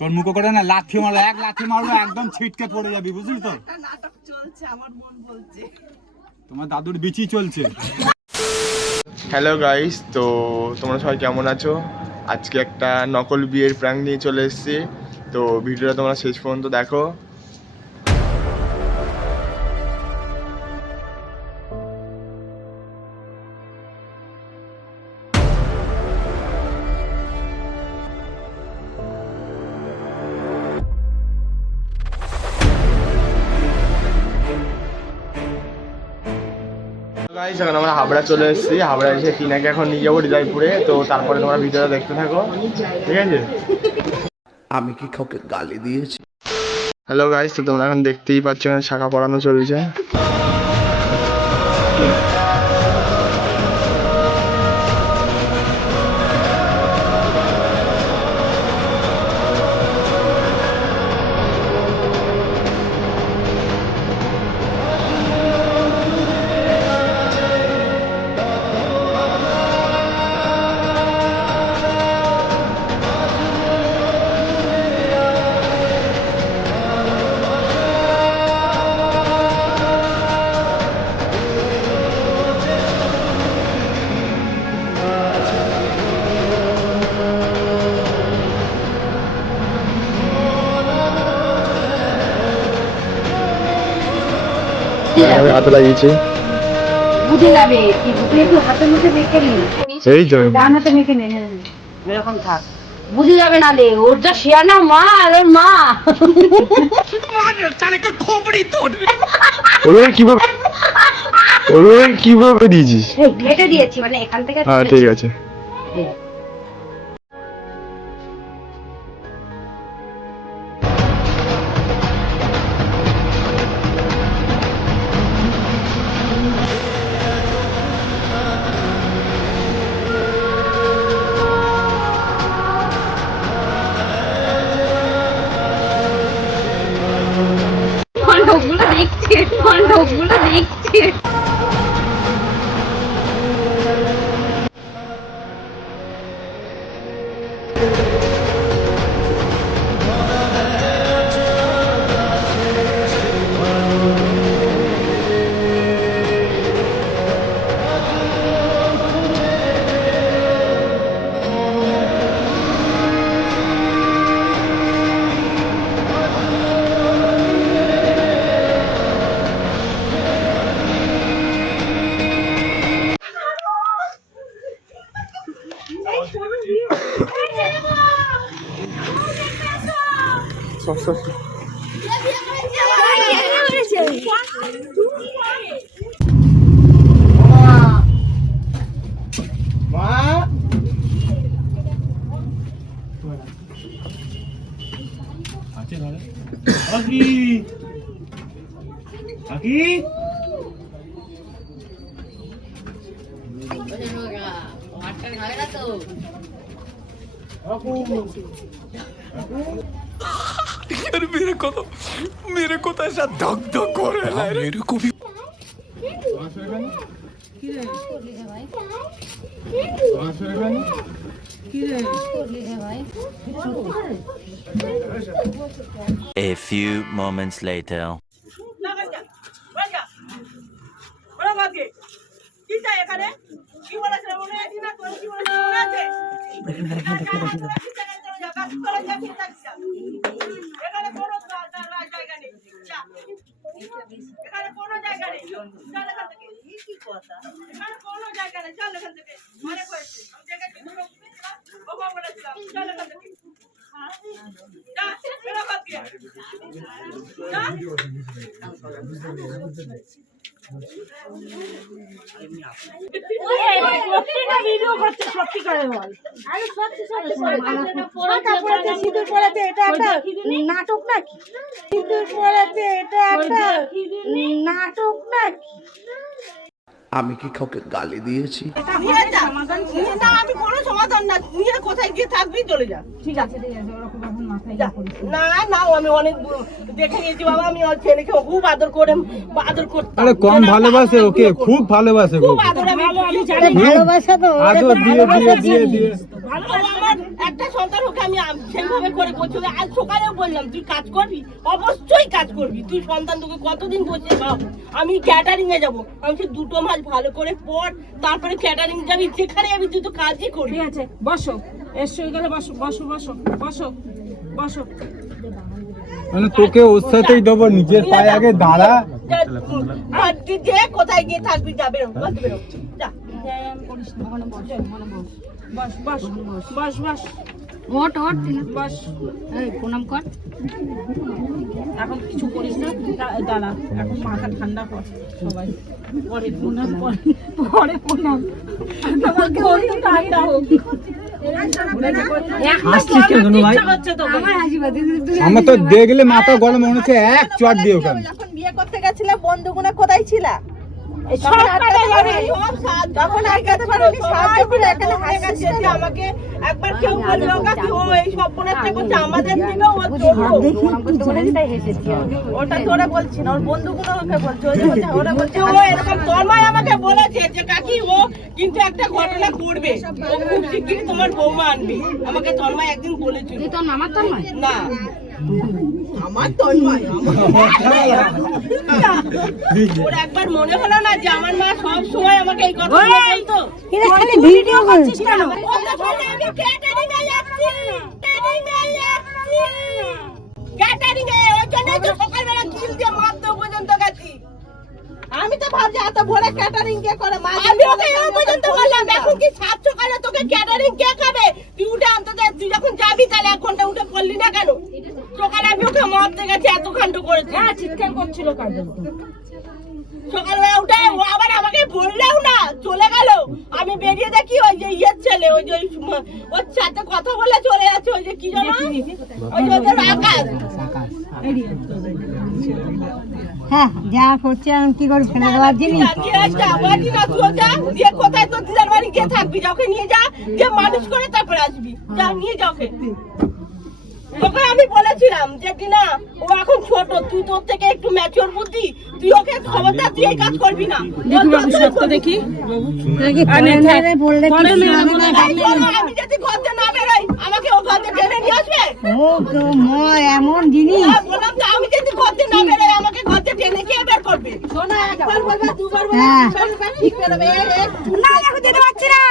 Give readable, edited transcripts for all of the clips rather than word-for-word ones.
তোর মুখে করে না লাথি মারো, এক লাথি মারো একদম ছিটকে পড়ে যাবি, বুঝলি তো? নাটক চলছে, আমার মন বলছে তোমার দাদুর বিচি চলছে। হ্যালো গাইস, তো তোমরা সবাই কেমন আছো? আজকে একটা নকল বিয়ের প্র্যাঙ্ক নিয়ে চলে এসেছি, তো ভিডিওটা তোমরা শেষ পর্যন্ত দেখো। গাইস, এখন আমরা হাবড়া চলে এসেছি। হাবড়া এসে টিনাকে এখন নিয়ে যাবো হৃদয়পুরে, তো তারপরে তোমরা ভিডিওটা দেখতে থাকো, ঠিক আছে? আমি কি কাউকে গালি দিয়েছি? হ্যালো গাইস, তো তোমরা এখন দেখতেই পাচ্ছ শাখা পড়ানো চলছে। হাতে লাগিয়েছি, বুঝে যাবে কি বুঝে, একটু হাতের মধ্যে মেখে নিন, এই তো ডান হাতে মেখে নিন, এরকম থাক, বুঝে যাবে না লে, ওর যা শেয়ার না মা আর ওর মা কিভাবে দিয়েছিস? কেটে দিয়েছি, মানে এখান থেকে। হ্যাঁ ঠিক আছে। লোকগুলো দেখছে, লোকগুলো দেখছে। मेरे को तो ऐसा धक धक हो रहा है, मेरे को भी। A few moments later. সত্যি করে বল, আরে সত্যি সত্যি সিঁদুর পড়াতে এটা একটা নাটক নাকি? সিঁদুর পড়াতে এটা একটা নাটক নাকি? আমি কি কাউকে গালি দিয়েছি? আমি কোনো সমাধান না, তুই কোথায় গিয়ে থাকবি, চলে যা। ঠিক আছে ঠিক আছে, ওরকম না না আমি অনেক দেখে নিয়েছি বাবা, আমি ওর ছেলেকে খুব আদর করতাম। আরে কম ভালোবাসে ওকে, খুব ভালোবাসে খুব আদর আমি জানি। ভালোবাসা তো আদর দিয়ে ভালো আমার একটা সন্তান ওকে আমি সেইভাবে করে করছি। আজ সকালেও বললাম তুই কাজ করবি, অবশ্যই কাজ করবি, তুই সন্তান তোকে কতদিন বসে খাও। আমি ক্যাটারিং এ যাবো, আমি সে 2 মাস ভালো করে পড়, তারপরে ক্যাটারিং যাবি, যেখানে যাবি তুই তো কাজই করবি। ঠিক আছে, বসো, এসো এখানে বসো, বসো বসো বসো বসো। মানে তোকে ওর সাথেই দেবো, নিজের পায়ে আগে দাঁড়া। আর তুই যে কোথায় গিয়ে থাকবি, যাবে যা। করিস না, ওখানে বস, ওখানে বস, বস বস বস বস, ওট ওট বস। এই প্রণাম কর। এখন কিছু করিস না, দাঁড়া, এখন মাথা ঠান্ডা কর সবাই, পরে প্রণাম, পরে প্রণাম। তোমাকে বলতে ঠান্ডা হোক। হাসছিস কেন ভাই? ইচ্ছা করছে তোকে। আমার তো দেখলে মাথা গরম মনে হচ্ছে এক চট দিয়ে ওখানে। যখন বিয়ে করতে গেছিলে বন্ধুগুনা কোথায় ছিলা? সব কাটা যাবে। তখন আগাতে পারোনি, সাহায্য করে এখানে হাসছিস যে আমাকে একবার কেউ বললো কি ও এই স্বপ্নটা করছে আমাদের থেকে, ও ওটা তোরা বলছি না, ওর বন্ধুগুলো ওকে বলছে, ওরা বলছে ও এরকম তন্ময় আমাকে বলেছে যে কাকি ও কিন্তু একটা ঘটনা করবে, ও খুব শিগগিরই তোমার বৌমা আনবে। আমাকে তন্ময় একদিন বলেছিল। আমার তো নয় না আমার তন্ময়, ওর একবার মনে হলো না যে আমার মা সব সময় আমাকে এই কথা বলতো। এটা খালি ভিডিও করছিস কেন? আমি ক্যাটারিং এ যাচ্ছি, ক্যাটারিং এ ওই জন্য তো সকালবেলা কিল দিয়ে মারতে পর্যন্ত গেছি। আমি তো ভাবছি এত ভোরে ক্যাটারিং কে করে মা, আমি ওকে এই পর্যন্ত বললাম এখন কি 7 সকালে তোকে ক্যাটারিং কে খাবে, তুই উঠে অন্তত তুই যখন যাবি তাহলে 1 ঘন্টা উঠে পড়লি না কেন? সকালে আমি ওকে মারতে গেছি, এত কাণ্ড করেছে। হ্যাঁ, চিৎকার করছিল কাজল। সকালবেলা উঠে ও আবার আমাকে বললেও না, চলে গেল। আমি বেরিয়ে দেখি ওই যে ইয়ের ছেলে, ওই যে ওর সাথে কথা বলে চলে যাচ্ছে, ওই যে কি জানো ওই যে ওদের আকাশ। হ্যাঁ, যা করছে আমি কি করে ফেলে দেওয়ার জিনিস। কোথায় তোর দিদার বাড়ি গিয়ে থাকবি, যা ওকে নিয়ে যা, যে মানুষ করে তারপরে আসবি, যা নিয়ে যা ওকে। তোকে আমি বলেছিলাম যে দিনা ও এখন ছোট, তুই তোর থেকে একটু ম্যাচিওর বুদ্ধি, তুই ওকে খবরদার তুই এই কাজ করবি না। দেখি বাবু, সত্য দেখি। বললে আমি যদি ঘরতে না বেরোই আমাকে ও ঘরতে টেনে নিয়ে আসবে। ও তো ময় এমন জিনিস। বললাম তো আমি যদি ঘরতে না বেরোই আমাকে ঘরতে টেনে কে বের করবে? শোনা, একবার বলবা, দুবার বলবা, তিনবার ঠিক বেরোবে। না, এখন দিতে পারছি না।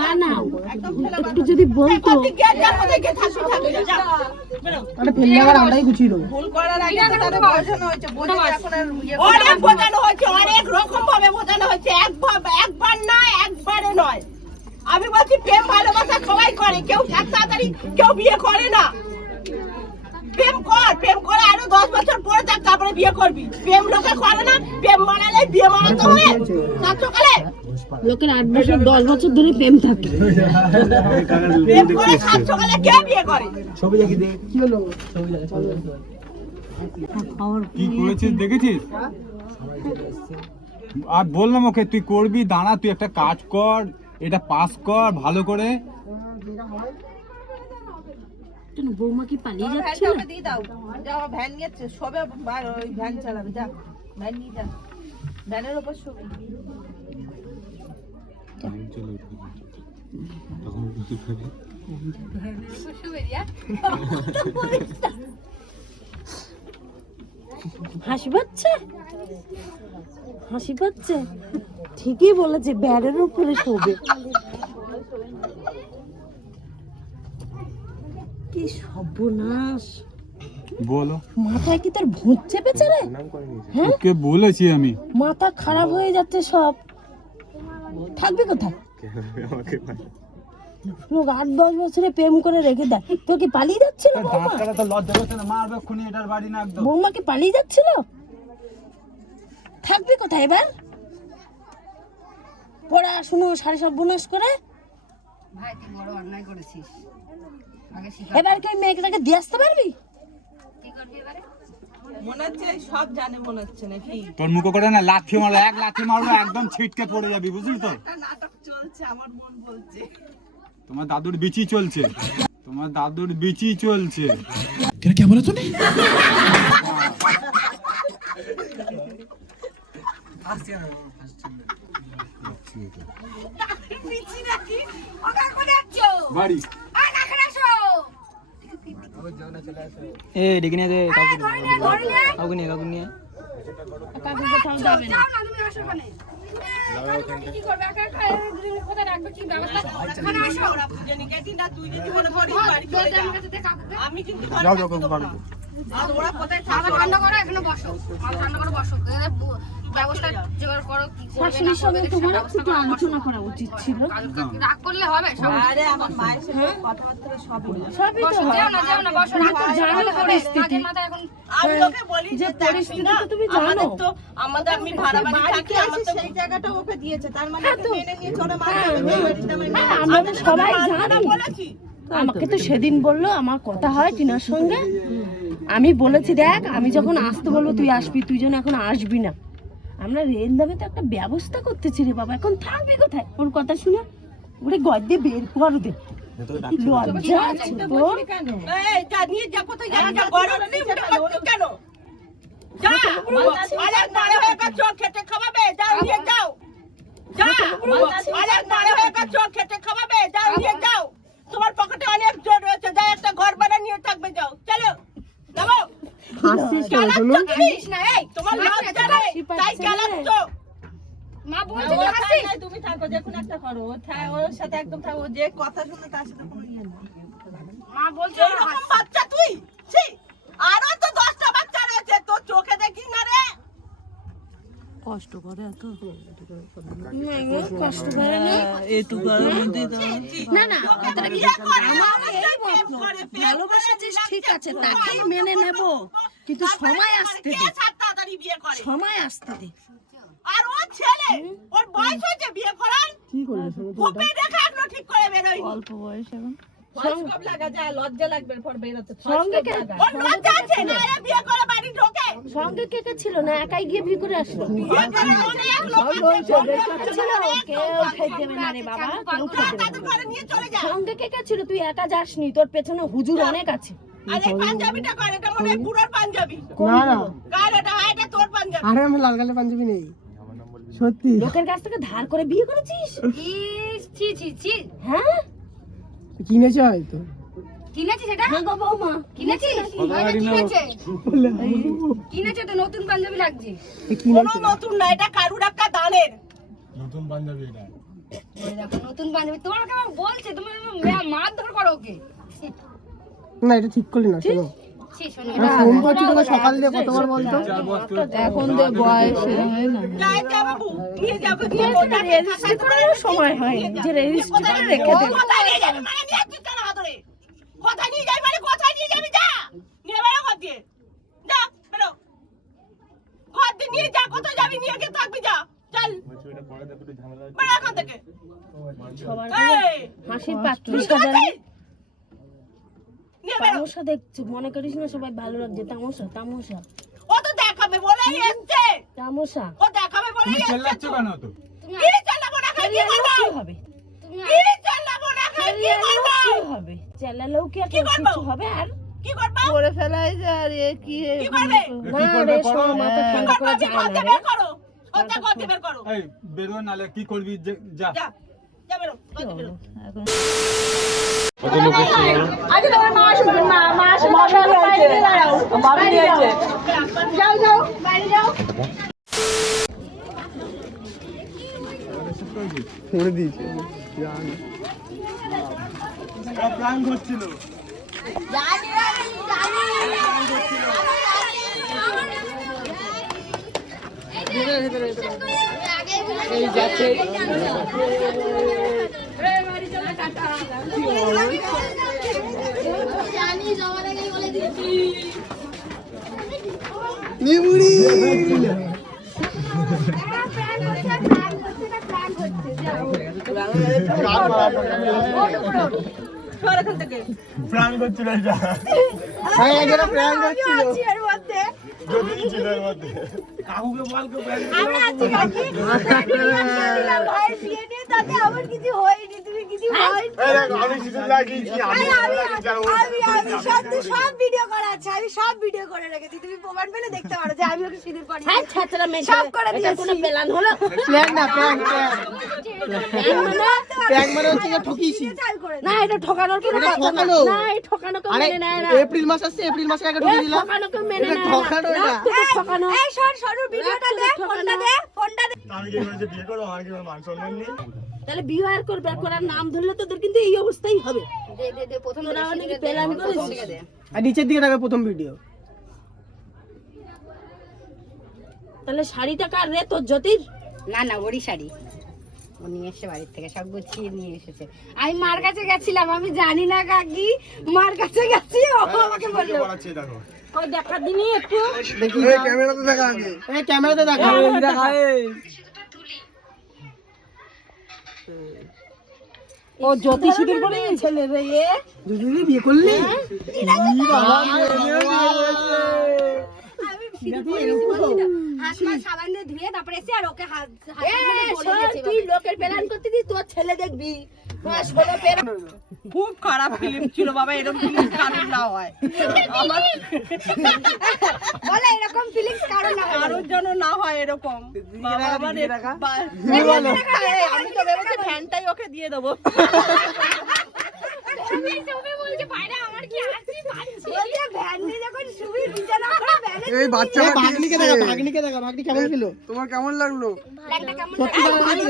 না না একটু যদি বলতো ভুল করার আগে তো তাদের বোঝানো হয়েছে, বোঝানো এখন আর অনেক বোঝানো হয়েছে, অনেক রকম ভাবে বোঝানো হয়েছে, একবার না একবারে নয়। আমি বলছি প্রেম ভালোবাসা সবাই করে, কেউ তাড়াতাড়ি কেউ বিয়ে করে না। প্রেম করে আরো 10 বছর পরে থাক, তারপরে বিয়ে করবি। প্রেম লোকে করে না, প্রেম মানালে বিয়ে মানাতে হবে। সকালে লোকের 8 বছর 10 বছর ধরে প্রেম থাকে। প্রেম করে সকালে কে বিয়ে করে? কি করেছিস দেখেছিস? আর বললাম ওকে তুই করবি, দাঁড়া, তুই একটা কাজ কর, এটা পাস কর ভালো করে। বৌমা কি পালিয়ে যাচ্ছে? দিয়ে দাও, যাও ভ্যান নিয়েছে, সবে ওই ভ্যান চালাবে, যা ভ্যান নিয়ে যা, ভ্যানের উপর শোবে। হাসি পাচ্ছে, হাসি পাচ্ছে, ঠিকই বলেছে, ব্যারের উপরে শোবে। কি সর্বনাশ! বলো, মাথায় কি তোর ভূত চেপেছে রে? হ্যাঁ, ওকে বলেছি আমি। মাথা খারাপ হয়ে যাচ্ছে সব। থাকবি কোথায়? লোক 8-10 বছরে প্রেম করে রেখে দেয়, তো কি পালিয়ে যাচ্ছিল বৌমা? তো লজ্জা করছে না? মারবে খুনি, এটার বাড়ি না একদম। বৌমা কি পালিয়ে যাচ্ছিল? থাকবি কোথায় এবার? পড়াশুনো সারি সব বোনাস করে ভাই তুই বড় অন্যায় করেছিস, আগে শিখা। এবার কি মেয়েটাকে দিয়ে আসতে পারবি? কি করবি এবারে? মনে হচ্ছে সব জানে, মনে হচ্ছে নাকি তোর মুখে করে না লাথি মারো, এক লাথি মারো একদম ছিটকে পড়ে যাবি, বুঝলি তো? নাটক চলছে, আমার মন বলছে। তোমার দাদুর বিচি চলছে, তোমার দাদুর বিচি চলছে। क्या बोला तूने? বাড়ি আমি কিন্তু ওরা কোথায় খাবার ঠান্ডা করো, এখানে বসো, মাথা ঠান্ডা করে বসো, এদের ব্যবস্থা জোগাড় করো, কি করবে না করবে তোমার একটু আলোচনা করা উচিত ছিল। রাগ করলে হবে সব? আরে আমার মায়ের সাথে কথাবার্তা সবই বসো, যাও না বসো, রাগ করলে হবে, রাগের মাথায় এখন আমি ওকে বলি যে পরিস্থিতি তুমি জানো তো, আমাদের আমি ভাড়া বাড়ি থাকি, আমার তো সেই জায়গাটা ওকে দিয়েছে, তার মানে ওকে মেনে নিয়ে চলে আমরা সবাই জানি। বলেছি। আমাকে তো সেদিন বললো, আমার কথা হয় টিনার সঙ্গে, আমি বলেছি দেখ আমি যখন আসতে বলবো তুই আসবি, তুই যেন এখন আসবি না। আমরা রেল দামে তো একটা ব্যবস্থা করতেছি রে বাবা, এখন থাকবি কোথায়? ওর কথা শুনে ওরে গদ্দে বের কর দে, লজ্জা আছে তোর? এই যা নিয়ে যা, কোথায় যাবি? যা গরম নেই, উঠে করছিস কেন? যা, আরে মারে হয়ে গেছে, খেতে খাওয়াবে, যাও নিয়ে যাও। যা, আরে মারে হয়ে গেছে, খেতে খাওয়াবে, যাও নিয়ে যাও। তোমার পকেটে অনেক জোর রয়েছে, যাই একটা ঘর বানা নিয়ে থাকবে, যাও চলো যাবো। হাসিস না, এই তোমার লজ্জা নেই, তাই চালাচ্ছ। মা বলছে যে হাসিস। তুমি থাকো, যে কোনো একটা করো, ওর সাথে একদম থাকো, যে কথা শুনে তার সাথে কোনো ইয়ে না। মা বলছে এরকম বাচ্চা তুই, ছি, আরো তো 10টা বাচ্চা রয়েছে, তোর চোখে দেখি না রে। কষ্ট করে এত কষ্ট করে না এটুকুর মধ্যে না না কথাটা কি আমার এই মত ভালোবাসিস ঠিক আছে, তাকেই মেনে নেব, কিন্তু সময় আসতে দে, তাড়াতাড়ি বিয়ে করে, সময় আসতে দে। আর ও ছেলে, ওর বয়স হয়েছে বিয়ে করার, কি করবে ওপে দেখা এখনো ঠিক করে বেরোয়নি, অল্প বয়স এখন সঙ্গ লাগা যায়, লজ্জা লাগবে পর বেরোতে, সঙ্গে কে ওর লজ্জা আছে না, এ বিয়ে করে বাড়ি ঢোকে, সঙ্গে কে কে ছিল না, একাই গিয়ে বিয়ে করে আসলো? বিয়ে করে অনেক লোক ছিল কেউ খেতে দেবে না রে বাবা, কেউ খেতে দেবে তাদের না। ঘরে নিয়ে চলে যা। সঙ্গে কে কে ছিল? তুই একা যাসনি, তোর পেছনে হুজুর অনেক আছে। আর এই পাঞ্জাবিটা করে, এটা মনে হয় বুড়োর পাঞ্জাবি, না না কার এটা? হ্যাঁ, এটা তোর পাঞ্জাবি। আরে আমি লাল কালের পাঞ্জাবি নেই, সত্যি। লোকের কাছ থেকে ধার করে বিয়ে করেছিস? ইস, ছি ছি ছি, হ্যাঁ কিনেছে হয়তো। কিনেছিস এটা? হ্যাঁ গো বৌমা, কিনেছিস? কিনেছে তো, নতুন পাঞ্জাবি লাগছে। কোনো নতুন না, এটা কারুর একটা দানের। নতুন পাঞ্জাবি এটা। ওই দেখো নতুন পাঞ্জাবি, তোমাকে আমার বলছে, তুমি মারধর করো ওকে। না এটা ঠিক করলি না, শোনো ছি, শোনো, আমি ফোন করছি তোকে সকাল দিয়ে কতবার বলতো। এখন তো বয়স হয় না, যাই যা বাবু, নিয়ে যাবো, নিয়ে যাবো। রেজিস্ট্রি করারও সময় হয় যে রেজিস্ট্রি করে রেখে দেবে। কোথায় নিয়ে যাবি? মানে নিয়ে আসছিস কেন হাতরে? কোথায় নিয়ে যাবি? মানে কোথায় নিয়ে যাবি? যা, নিয়ে বেরো ঘর দিয়ে, যা বেরো ঘর দিয়ে, নিয়ে যা, কোথায় যাবি? নিয়ে গিয়ে থাকবি, যা চল বেরো এখান থেকে। সবার এই, হাসির পাত্র বুঝতে পারছিস? নিয়ে বেরো। তামসা দেখছো, মনে করিস না সবাই ভালো লাগছে, তামসা তামসা ও তো দেখাবে বলেই এসছে, তামসা। ও দেখাবে বলেই তুমি এসছে। চেল্লাচ্ছ কেন তো? কি চালাবো না খাই কি করবো? কি হবে? কি চালাবো না খাই কি করবো? কি হবে? চেল্লালেও কি আর কি করবো? কিছু হবে? আর কি করবো? করে ফেলাই যায় রে, কি কি করবে? না রে, শোনো, মাথা কি ঠান্ডা করবে? করে যায় ঘর না থেকে রে। বের করো, ঘর থেকে বের করো, এই বেরো, নালে কি করবি? যা যা যা বেরো, ঘর থেকে বেরো। আগে তোমার মা আসবে, মা আসবে, বাইরে দাঁড়াও, বাইরে হয়েছে, যাও যাও বাইরে যাও। করে দিয়েছে প্ল্যান করছিল। নিমুড়ি সর এখান থেকে। প্ল্যান করছিল এটা। হ্যাঁ এটা প্ল্যান করছিল। যদি ছিল এর মধ্যে কাকুকে বল কেউ আমরা আছি কাকি ভাই বিয়ে নিয়ে তাতে আমার কিছু হয়নি, তুমি কিছু হয়নি। এই দেখো আমি সিঁদুর লাগিয়েছি আমি সব ভিডিও করা আছে, আমি সব ভিডিও করে রেখেছি, তুমি প্রমাণ পেলে দেখতে পারো যে আমি ওকে সিঁদুর পরিয়ে হ্যাঁ ছাত্রা মেয়ে সব করে দিয়েছি। কোনো প্ল্যান হলো প্র্যাঙ্ক না প্র্যাঙ্ক প্র্যাঙ্ক মানে হচ্ছে যে ঠকিয়েছি। না এটা ঠকানোর কোনো এটা কথা না। ঠকানো। না এই ঠকানোকে আরে মেনে নেয় না। এপ্রিল মাস আসছে, এপ্রিল মাসে আগে ঠকিয়ে দিলাম। ঠকানোকে মেনে এটা নেয় না। ঠকানো এটা। রাখ তোদের ঠকানো। এই সর ভিডিওটা দে, ফোনটা দে, ফোনটা দে। আমি কি বলছি বিয়ে করো আমার কি মান সম্মান নেই তাহলে বিয়ে করবে, করার নাম ধরলে তোদের কিন্তু এই অবস্থাই হবে। দে প্রথম তোরা অনেক প্ল্যান করেছিস। আর নিচের দিকে থাকে প্রথম ভিডিও। তাহলে শাড়িটা কার রে, তোর জ্যোতির? না না ওরই শাড়ি ও নিয়ে এসে বাড়ির থেকে সব গুছিয়ে নিয়ে এসেছে। আমি মার কাছে গেছিলাম, আমি জানি না কাকি, মার কাছে গেছি ও আমাকে বললো পড়াচ্ছি দেখো কই দেখা দিনি একটু। দেখি এই ক্যামেরাতে দেখা আগে, এই ক্যামেরাতে দেখা দেখা। ও জ্যোতি সিঁদুর পরে ছেলে রে এ। দুজনে বিয়ে করলি? হাত মা সাবান দিয়ে ধুয়ে তারপরে এসে আর ওকে হাত এ, শোন, তুই লোকের প্ল্যান করতে দি, তোর ছেলে দেখবি ষোলো প্ল্যান। খুব খারাপ ফিল্ম ছিল বাবা, এরকম ফিল্ম কারোর না হয়, বলে এরকম ফিলিংস কারণ না হয়। কারোর জন্য না হয় এরকম। বাবা আবার আমি তো ভেবেছি ফ্যানটাই ওকে দিয়ে দেবো। এই বাচ্চা ভাগ্নিকে দেখা, ভাগ্নিকে দেখা, ভাগ্নি কেমন ছিল? তোমার কেমন লাগলো? কেমন সত্যি কথা বলছি।